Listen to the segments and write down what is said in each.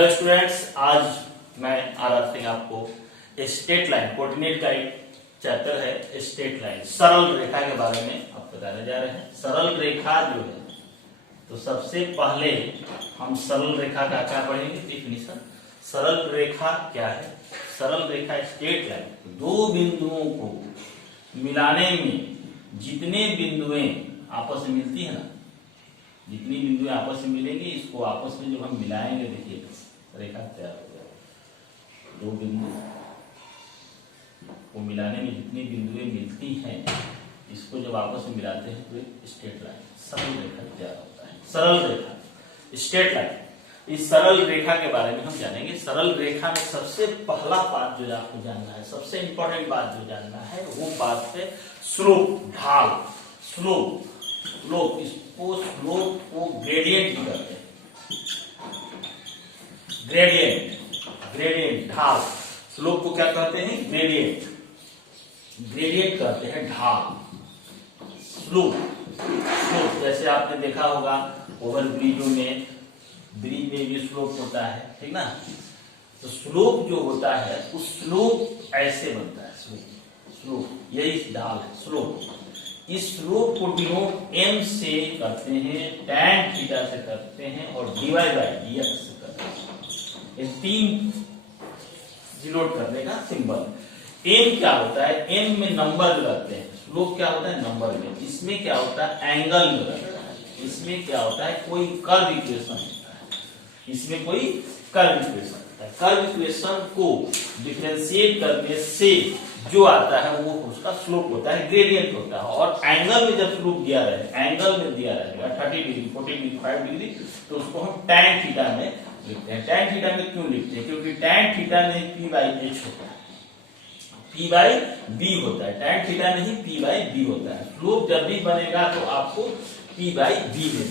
Hello students, आज मैं आरत सिंह आपको स्ट्रेट लाइन कोऑर्डिनेट का एक चैप्टर है स्ट्रेट लाइन सरल रेखा के बारे में आप बताने जा रहे हैं। सरल रेखा जो है तो सबसे पहले हम सरल रेखा का क्या पढ़ेंगे, डेफिनेशन। सरल रेखा क्या है? सरल रेखा स्ट्रेट लाइन दो बिंदुओं को मिलाने में जितने बिंदुएं आपस में मिलती है ना, जितनी बिंदुएं आपस में मिलेंगी इसको आपस में जब हम मिलाएंगे, देखिए रेखा तैयार हो जाएगा। दो बिंदु को मिलाने में जितनी बिंदुएं मिलती हैं इसको जब आपस में मिलाते हैं तो एक स्ट्रेट लाइन सरल रेखा तैयार होता है। सरल रेखा स्ट्रेट लाइन, इस सरल रेखा के बारे में हम जानेंगे। सरल रेखा में सबसे पहला बात जो आपको जानना है, सबसे इंपॉर्टेंट बात जो जानना है वो बात है स्लोप, ढाल। स्लोप इसको स्लोप को ग्रेडियंट भी कहते हैं। ग्रेडियंट ढाल। स्लोप को क्या कहते हैं? ग्रेडियंट कहते हैं ढाल। स्लोप जैसे आपने देखा होगा ओवर ब्रिजों में, ब्रिज में भी स्लोप होता है, ठीक ना। तो स्लोप जो होता है उस स्लोप ऐसे बनता है। स्लोप यही ढाल है स्लोप। इस स्लोप को डिनोट m से करते हैं, tan थीटा से करते हैं और dy बाई dx से करते हैं। ये तीन डिनोट करने का सिंबल। m क्या होता है? m में नंबर लगाते हैं। स्लोप क्या होता है? नंबर में। इसमें क्या होता है? एंगल में लगता है। इसमें क्या होता है? कोई कर्व इक्वेशन होता है। इसमें कोई कर्व इक्वेशन होता है। कर्व इक्वेशन को डिफरेंशिएट करने से जो आता है वो उसका स्लोप होता है, ग्रेडियंट होता है। और एंगल में जब स्लोप दिया रहे, एंगल में दिया रहेगा 30 डिग्री, 40 डिग्री, 5 डिग्री, तो उसको हम tan थीटा में लिखते हैं। tan थीटा में क्यों लिखते हैं? क्योंकि tan थीटा में p बाई h होता है, p बाई b होता है। tan थीटा नहीं, p बाई b होता है। स्लोप जब भी बनेगा तो आपको p बाई b में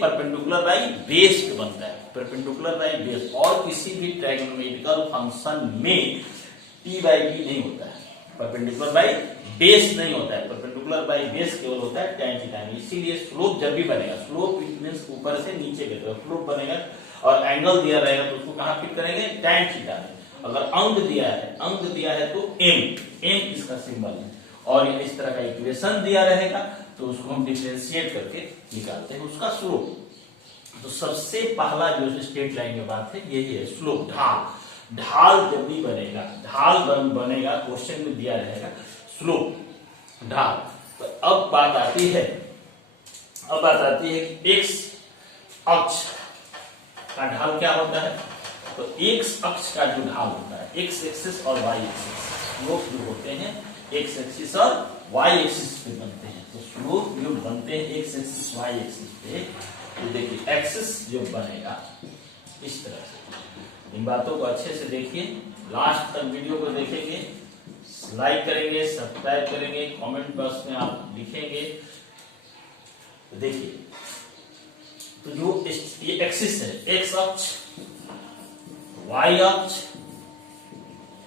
परपेंडिकुलर बाई बेस बनता है, परपेंडिकुलर बाई बेस। और किसी भी ट्रायगोनोमेट्रिकल फंक्शन में p बाई b नहीं होता है, परपेंडिकुलर बाई बेस नहीं होता है। परपेंडिकुलर बाई बेस केवल होता है tan थीटा में। इसीलिए स्लोप जब भी बनेगा, स्लोप मींस ऊपर से नीचे की तरफ स्लोप बनेगा और एंगल दिया रहेगा तो उसको कहां फिट करेंगे? tan थीटा में। अगर अंक दिया है तो m इसका सिंबल है। और इस तरह का इक्वेशन दिया रहेगा तो उसको हम डिफरेंशिएट करके निकालते हैं उसका स्लोप। तो सबसे पहला जो स्ट्रेट लाइन की बात है यही है स्लोप, ढाल जब भी बनेगा, बनेगा क्वेश्चन में दिया रहेगा स्लोप ढाल। तो अब बात आती है कि एक्स अक्ष का ढाल क्या होता है। तो एक्स अक्ष का जो ढाल होता है, एक्स एक्सिस और वाई एक्सिस, स्लोप जो होते हैं एक्स एक्सिस और वाई एक्सिस पे बनते हैं। तो स्लोप जो बनते हैं एक्स एक्सिस वाई एक्सिस पे, तो देखिए एक्सिस जो बनेगा इस तरह से। इन बातों को अच्छे से देखिए, लास्ट तक वीडियो को देखेंगे, लाइक करेंगे, सब्सक्राइब करेंगे, कमेंट बॉक्स में आप लिखेंगे। तो देखिए, तो जो ये एक्सिस है, एक्स अक्ष, वाई अक्ष,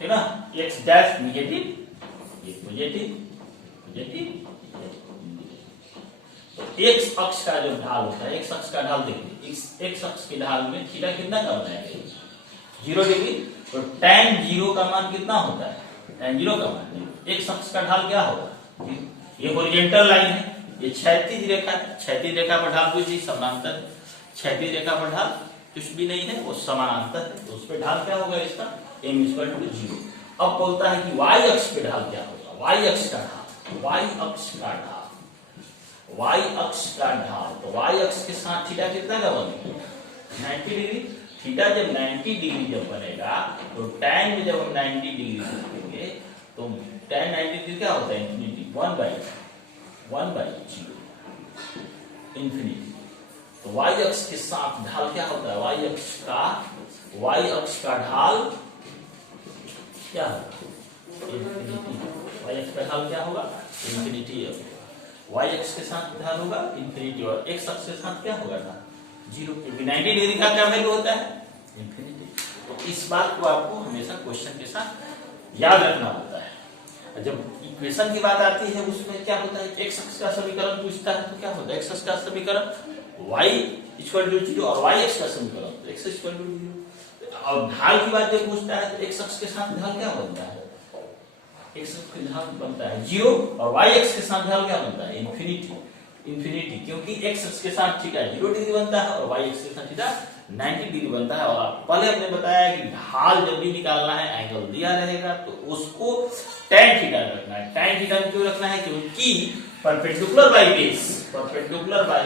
है ना, एक्स डैश नेगेटिव, ये पॉजिटिव। तो एक्स अक्ष का जो ढाल होता है, एक्स अक्ष का ढाल देखिए, एक्स अक्ष के ढाल में थीटा कितना का बनाएगा? 0 डिग्री। तो tan 0 का मान कितना होता है? tan 0 का मान एक्स अक्ष का ढाल क्या होगा? ये हॉरिजॉन्टल लाइन है, ये क्षैतिज रेखा है। क्षैतिज रेखा पर ढाल कुछ नहीं, समानांतर है। क्षैतिज रेखा पर ढाल कुछ भी नहीं है, वो समानांतर है। तो उस पर ढाल क्या होगा इसका? m = 0। अब बोलता है कि y अक्ष पे ढाल क्या होगा? y अक्ष का ढाल। तो y अक्ष के साथ थीटा कितना का बनेगा? 90 डिग्री। थीटा जब 90 डिग्री जब बनेगा तो tan में जब हम 90 डिग्री लिखेंगे तो tan 90 डिग्री क्या होता है? Infinity, 1/0 infinity. तो y अक्ष के साथ ढाल क्या होता है? y अक्ष का ढाल क्या होगा? इंफिनिटी। y अक्ष का ढाल क्या होगा? इंफिनिटी। y अक्ष के साथ ढाल होगा इंफिनिटी और x अक्ष के साथ क्या होगा? 0। क्योंकि 90 डिग्री का क्या वैल्यू होता है? इंफिनिटी। तो इस बात को आपको हमेशा क्वेश्चन के साथ याद रखना होता है। जब इक्वेशन की बात आती है उसमें क्या होता है? एक्स अक्ष का समीकरण पूछता है तो क्या होता है? एक्स अक्ष का समीकरण y = 0 और y अक्ष का समीकरण तो x = 0। और ढाल की बात जब पूछता है तो x अक्ष के साथ ढाल क्या बनता है? x अक्ष के ढाल बनता है 0 और y अक्ष के साथ ढाल क्या बनता है? इंफिनिटी, क्योंकि x अक्ष के साथ थीटा 0 डिग्री बनता है और y अक्ष के साथ थीटा 90 डिग्री बनता है। और आप पहले हमने बताया कि ढाल जब भी निकालना है एंगल दिया रहेगा तो उसको tan थीटा रखना है। tan थीटा क्यों रखना है? क्योंकि परपेंडिकुलर बाई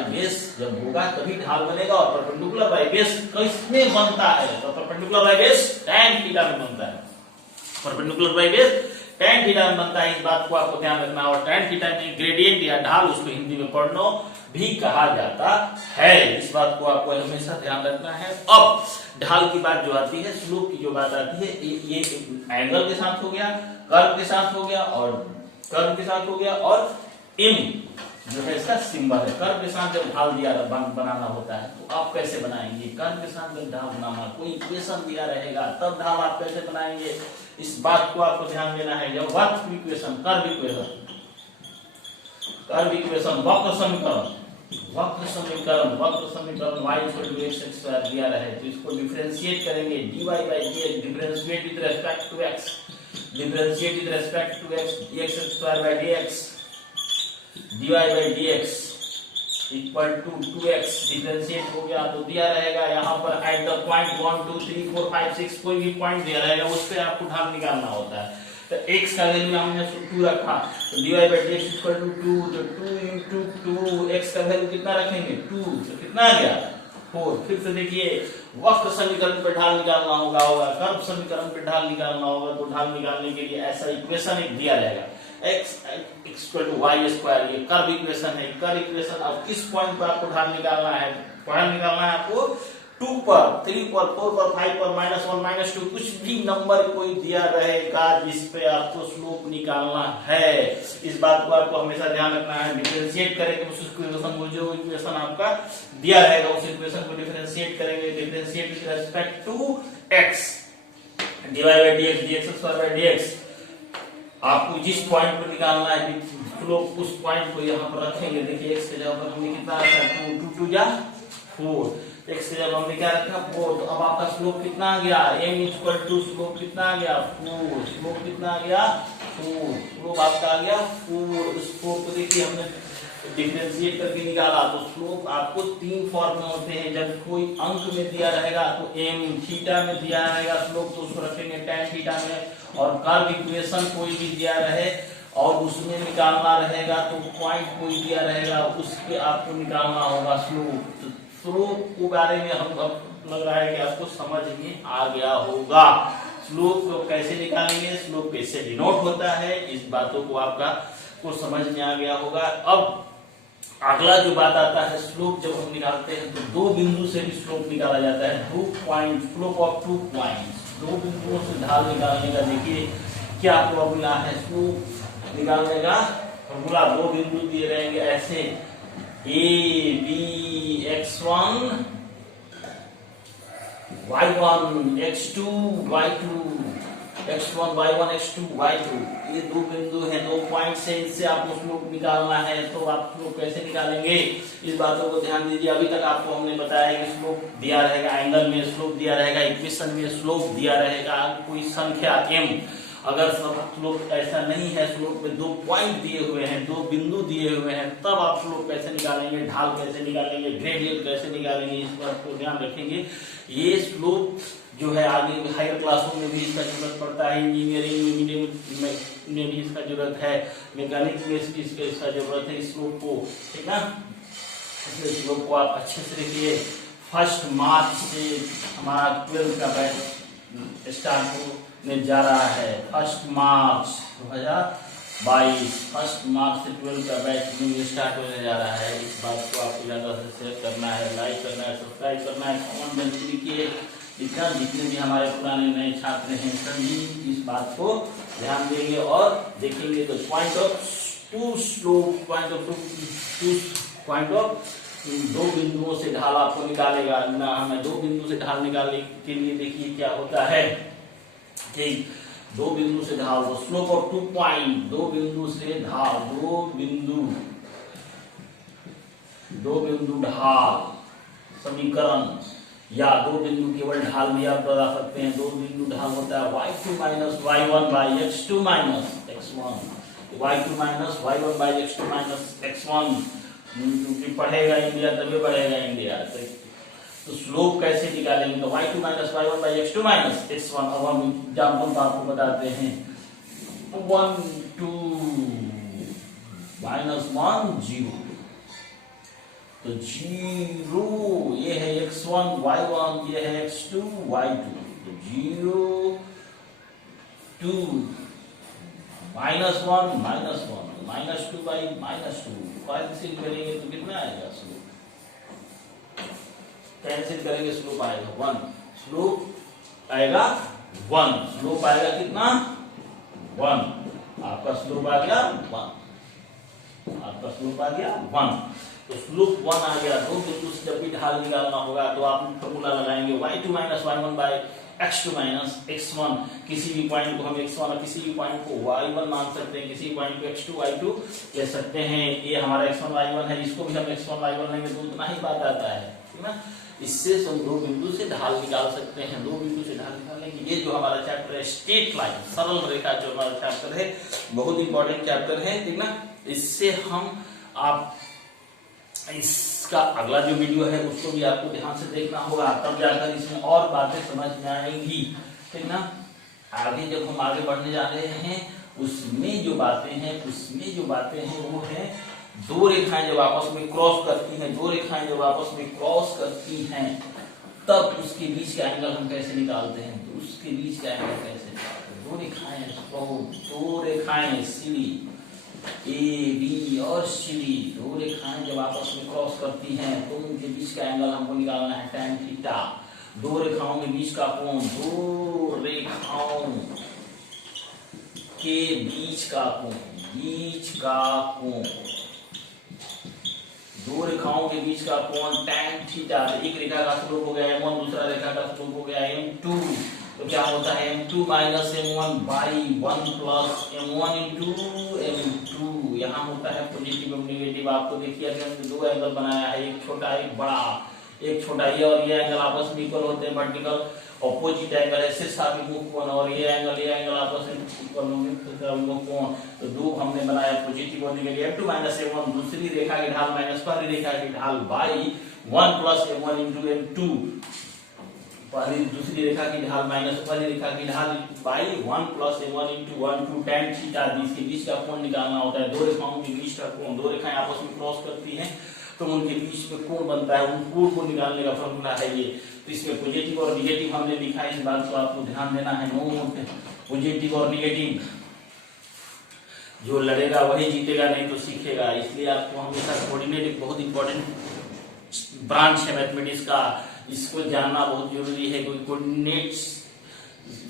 बेस जब होगा तभी ढाल बनेगा, और परपेंडिकुलर बाई बेस किसमें बनता है? तो perpendicular by base tan theta में बनता है। Perpendicular by base tan theta में बनता है, इस बात को आपको ध्यान रखना। और tan थीटा में ग्रेडियंट या ढाल, उसको हिंदी में पर्नो भी कहा जाता है, इस बात को आपको हमेशा ध्यान रखना है। अब ढाल की बात जो आती है, स्लोप की जो बात आती है, ये एंगल के साथ हो गया, कर्व के साथ हो गया, और m जो है इसका सिंबल है। कर्व के साथ जब ढाल दिया बनाना होता है तो आप कैसे बनाएंगे? कर्व के साथ जब ढाल बनाना, कोई इक्वेशन दिया रहेगा तब ढाल आप कैसे बनाएंगे, इस बात को आपको ध्यान देना है। जब वक्र इक्वेशन, कर्व इक्वेशन, वक्र समीकरण y = x² दिया रहे तो इसको डिफरेंशिएट करेंगे, dy by dx differentiate with respect to x, x² by dx dy by dx equal to 2x, differentiate हो गया तो दिया रहेगा यहाँ पर एट द पॉइंट 1 2 3 4 5 6 कोई भी पॉइंट दिया रहेगा, उस पे आपको ढाल निकालना होता है। तो x का वैल्यू हमने 2 रखा तो dy by dx equal to 2, तो 2 into 2 x का वैल्यू कितना रखेंगे? 2, तो कितना आ गया? 4। फिर से देखिए, वक्र समीकरण पे ढाल निकालना होगा, कर्व समीकरण पे ढाल निकालना होगा, तो ढाल निकालने के लिए ऐसा इक्वेशन एक दिया रहेगा, x = y², ये कर्व इक्वेशन है। कर्व इक्वेशन अब किस पॉइंट पर आपको ढाल निकालना है? पॉइंट निकालना है आपको 2 पर, 3 पर, 4 पर, 5 पर, -1 -2 कुछ भी नंबर कोई दिया रहेगा जिस पे आपको स्लोप निकालना है, इस बात को आपको हमेशा ध्यान रखना है। डिफरेंशिएट करेंगे उस इक्वेशन को, जो इक्वेशन आपका दिया रहेगा उस इक्वेशन को डिफरेंशिएट करेंगे, differentiate with respect to x, dy by dx dx² by dx। आपको जिस पॉइंट पर निकालना है स्लोप, उस पॉइंट को यहाँ पर रखेंगे। देखिए x के जगह पर हमने कितना रखा? 2 2 या 4, x के जगह हमने क्या रखा? 4। तो अब आपका स्लोप कितना आ गया? m = स्लोप कितना आ गया? 4। स्लोप कितना आ गया? 4। स्लोप आपका आ गया 4। इस 4 को देखिए हमने डिफरेंशिएट करके निकाला तो स्लोप आपको 3 फॉर्म में होते हैं। जब कोई अंक में दिया रहेगा तो m थीटा में दिया रहेगा स्लोप, तो उसको रखेंगे tan थीटा में, और कर्व इक्वेशन कोई भी दिया रहे और उसमें निकालना रहेगा तो पॉइंट कोई दिया रहेगा उस पे आपको निकालना होगा स्लोप। स्लोप के बारे में हम लग रहा है कि आपको समझ में आ गया होगा। स्लोप को कैसे निकालेंगे, स्लोप कैसे डिनोट होता है, इस बातों को आपका को समझ में आ गया होगा। अब अगला जो बात आता है, स्लोप जब हम निकालते हैं तो 2 बिंदु से भी स्लोप निकाला जाता है। 2 पॉइंट, स्लोप ऑफ 2 पॉइंट्स, 2 बिंदुओं से ढाल निकालने का देखिए क्या फॉर्मूला है। स्लोप निकालने का फॉर्मूला, 2 बिंदु दिए रहेंगे ऐसे, a b x1 y1 x2 y2, x1 y1 x2 y2, ये 2 बिंदु हैं, 2 पॉइंट से इनसे आपको स्लोप निकालना है। तो आप स्लोप कैसे निकालेंगे, इस बातों को ध्यान दीजिए। अभी तक आपको हमने बताया कि स्लोप दिया रहेगा, एंगल में स्लोप दिया रहेगा, इक्वेशन में स्लोप दिया रहेगा, कोई संख्या m। अगर स्लोप ऐसा नहीं है, स्लोप में 2 पॉइंट दिए हुए हैं, 2 बिंदु दिए हुए हैं, तब आप स्लोप कैसे निकालेंगे, ढाल कैसे निकालेंगे, ग्रेडियंट कैसे निकालेंगे, इस बात को ध्यान रखेंगे। ये स्लोप जो है आगे हायर क्लासों में भी इसका जरूरत पड़ता है, इंजीनियरिंग में भी इसका जरूरत है, मैकेनिक्स में भी इसका जरूरत है, स्लोप को, ठीक ना। इसलिए स्लोप को आप अच्छे से देखिए। 1 मार्च से हमारा 12 का बैच स्टार्ट होने जा रहा है। 1 मार्च 2022, 1 मार्च से 12 का बैच स्टार्ट होने जा रहा है। इस बात को आपको ज्यादा से शेयर करना है, लाइक करना है, सब्सक्राइब करना है, कमेंट जरूर कीजिए। इतना जितने भी हमारे पुराने नए छात्र हैं सभी इस बात को ध्यान देंगे और देखेंगे। तो point of 2 slope, point of 2 बिंदुओं से ढाल आपको निकालेगा ना। हमें 2 बिंदु से ढाल निकालने के लिए देखिए क्या होता है, ठीक, 2 बिंदु से ढाल, तो स्लोप ऑफ 2 पॉइंट, 2 बिंदु से ढाल, 2 बिंदु ढाल समीकरण या दो बिंदु केवल ढाल भी आप बता सकते हैं। दो बिंदु ढाल होता है y2 minus y1 by x2 minus x1, y2 minus y1 by x2 minus x1, क्योंकि पढ़ेगा इंडिया तभी बढ़ेगा इंडिया। तो स्लोप कैसे निकालेंगे, तो y2 minus y1 by x2 minus x1। अब हम एग्जाम्पल आपको बताते हैं, 1 2 माइनस 1 0, तो 0 ये है x1 y1, ये है x2 y2, तो 0 2 minus 1 minus 1, minus 2 by minus 2, cancel करेंगे तो कितना आएगा स्लोप, कैंसिल करेंगे स्लोप आएगा 1, स्लोप आएगा 1, स्लोप आएगा कितना 1, आपका स्लोप आ गया 1, आपका स्लोप आ गया 1। तो स्लोप 1 आ गया। दो बिंदु से जब भी ढाल निकालना होगा तो आप फॉर्मूला लगाएंगे y2 minus y1 by x2 minus x1। किसी भी पॉइंट को हम x1 और किसी भी पॉइंट को y1 मान सकते हैं, किसी भी पॉइंट को x2 y2 ले सकते हैं। ये हमारा x1 y1 है, इसको भी हम x1 y1 लेंगे तो उतना ही बात आता है, ठीक ना। इससे हम दो बिंदु से ढाल निकाल सकते हैं। दो बिंदु से ढाल निकालने की ये जो हमारा चैप्टर है स्ट्रेट लाइन, सरल रेखा जो हमारा चैप्टर है, बहुत इंपॉर्टेंट चैप्टर है, ठीक ना। इससे हम आप इसका अगला जो वीडियो है उसको भी आपको ध्यान से देखना होगा, तब जाकर इसमें और बातें समझ में आएंगी, ठीक ना। आगे जब हम आगे बढ़ने जा रहे हैं उसमें जो बातें हैं वो है दो रेखाएं जब आपस में क्रॉस करती हैं, दो रेखाएं जब आपस में क्रॉस करती हैं तब उसके बीच का एंगल हम कैसे निकालते हैं, तो उसके बीच का एंगल कैसे निकालते हैं। दो रेखाएं सीधी ए बी और सी, दो रेखाएं जब आपस में क्रॉस करती हैं तो उनके बीच का एंगल हमको निकालना है tan थीटा। दो रेखाओं के बीच का कोण, दो रेखाओं के बीच का कोण, दो रेखाओं के बीच का कोण tan थीटा। एक रेखा का स्लोप हो गया m1, दूसरा रेखा का स्लोप हो गया m2, तो क्या होता है m2 minus m1 by 1 plus m1 into m2। यहाँ होता है पॉजिटिव और नेगेटिव। आपको देखिए अभी हमने दो एंगल बनाया है, एक छोटा एक बड़ा, एक छोटा ये और ये एंगल आपस में इक्वल होते हैं, वर्टिकल ऑपोजिट एंगल है शीर्षाभिमुख कोण, और ये एंगल आपस में इक्वल होंगे कोण। तो दो हमने बनाया पॉजिटिव और नेगेटिव। m2 माइनस m1 दूसरी रेखा की ढाल माइनस पहली रेखा की ढाल by 1 plus m1 into m2। पहली दूसरी रेखा की ढाल माइनस पहली रेखा की ढाल by 1 plus m1 into 1 two tan theta. इसके बीच का कोण निकालना होता है। दो रेखाओं के बीच का कोण, दो रेखाएं आपस में क्रॉस करती हैं तो उनके बीच में कोण बनता है, उन कोण को निकालने का फॉर्मूला है ये। तो इसमें पॉजिटिव और निगेटिव हमने लिखा है, इस बात को आपको ध्यान देना है। नो पॉजिटिव और निगेटिव, जो लड़ेगा वही जीतेगा, नहीं तो सीखेगा। इसलिए आपको हमेशा कोऑर्डिनेट एक बहुत इंपॉर्टेंट ब्रांच है मैथमेटिक्स का, इसको जानना बहुत जरूरी है, क्योंकि कोऑर्डिनेट्स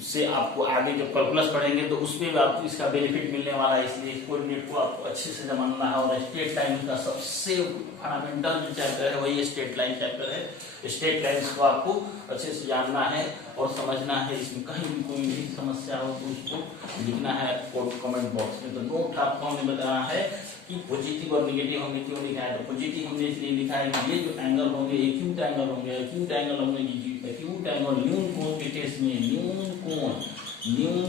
से आपको आगे जब कैलकुलस पढ़ेंगे तो उसमें भी आपको इसका बेनिफिट मिलने वाला है। इसलिए कोऑर्डिनेट को आपको अच्छे से जानना है। और स्ट्रेट लाइन का सबसे फंडामेंटल जो चैप्टर है वही स्ट्रेट लाइन चैप्टर है। स्ट्रेट लाइंस को आपको अच्छे से जानना है और समझना है। इसमें कहीं भी कोई भी समस्या हो तो उसको लिखना है कमेंट बॉक्स में। तो नोट आपको हमने बताया है कि पॉजिटिव और निगेटिव हमने क्यों लिखा है। तो पॉजिटिव हमने इसलिए लिखा है कि ये जो एंगल होंगे एक्यूट एंगल होंगे, एक्यूट एंगल होंगे, एक्यूट एंगल न्यून कोण के केस में, न्यून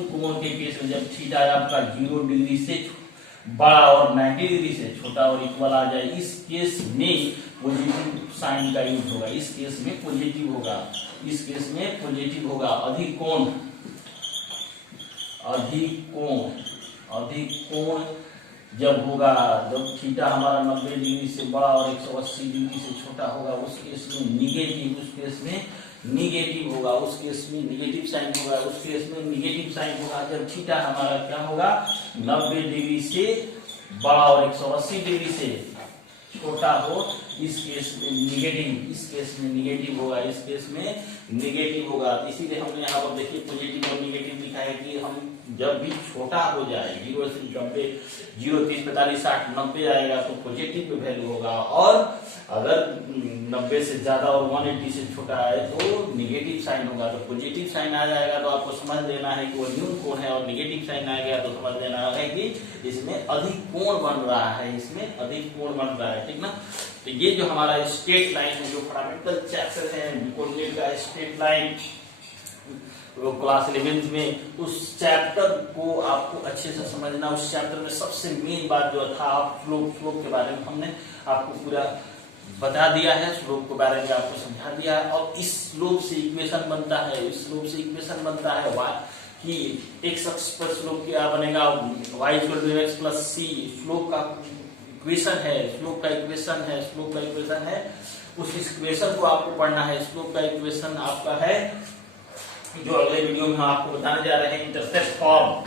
कोण के केस में जब थीटा आपका 0 डिग्री से बड़ा और 90 डिग्री से छोटा और इक्वल आ जाए, इस केस में पॉजिटिव साइन का यूज होगा। इस केस में पॉजिटिव होगा, इस केस में पॉजिटिव होगा। अधिक कोण जब होगा, जब थीटा हमारा 90 डिग्री से बड़ा और 180 डिग्री से छोटा होगा, उस केस में निगेटिव, उस केस में निगेटिव होगा, उस केस में निगेटिव साइन होगा, उस केस में निगेटिव साइन होगा। जब थीटा हमारा क्या होगा 90 डिग्री से बड़ा और 180 डिग्री से छोटा हो, इस केस में निगेटिव, इस केस में निगेटिव होगा, इस केस में निगेटिव होगा। इसीलिए हमने यहाँ पर देखिए पॉजिटिव और निगेटिव लिखा है कि हम जब भी छोटा हो जाए 0 से 90, 0 30 45 60 90 आएगा तो पॉजिटिव पे वैल्यू होगा, और अगर 90 से ज्यादा और 180 से छोटा है तो निगेटिव साइन होगा। तो पॉजिटिव साइन आ जाएगा तो आपको समझ लेना है कि वो न्यून कोण है, और निगेटिव साइन आ गया तो समझ लेना है कि इसमें अधिक कोण बन रहा है, इसमें अधिक कोण बन रहा है, ठीक ना। तो ये जो हमारा स्ट्रेट लाइन है, जो फंडामेंटल चैप्टर है कोऑर्डिनेट का स्ट्रेट लाइन, वो क्लास 11 में उस चैप्टर को आपको अच्छे से समझना। उस चैप्टर में सबसे मेन बात जो था, स्लोप के बारे में हमने आपको पूरा बता दिया है, स्लोप के बारे में आपको समझा दिया है। और इस स्लोप से इक्वेशन बनता है, इस स्लोप से इक्वेशन बनता है कि x अक्ष पर स्लोप क्या बनेगा, y = x + c स्लोप का इक्वेशन है, स्लोप का इक्वेशन है। उस इक्वेशन को आपको पढ़ना है। स्लोप का इक्वेशन आपका है जो अगले वीडियो में हम आपको बताने जा रहे हैं, इंटरसेप्ट फॉर्म,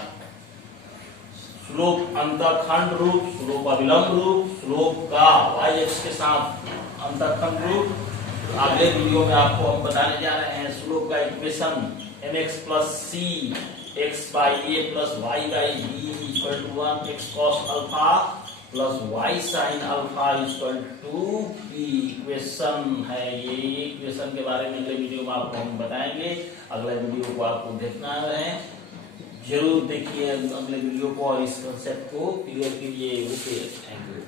स्लोप अंतःखंड रूप, स्लोप अभिलंब रूप, स्लोप का y अक्ष के साथ अंतःखंड रूप। अगले वीडियो में आपको हम बताने जा रहे हैं स्लोप का equation mx + c x/a + y/b = 1, x cos α + y sin α = b equation है। ये इक्वेशन के बारे में अगले वीडियो में आपको हम बताएंगे। अगले वीडियो को आपको देखना है, जरूर देखिए अगले वीडियो को और इस कंसेप्ट को क्लियर कीजिए। Okay, thank you.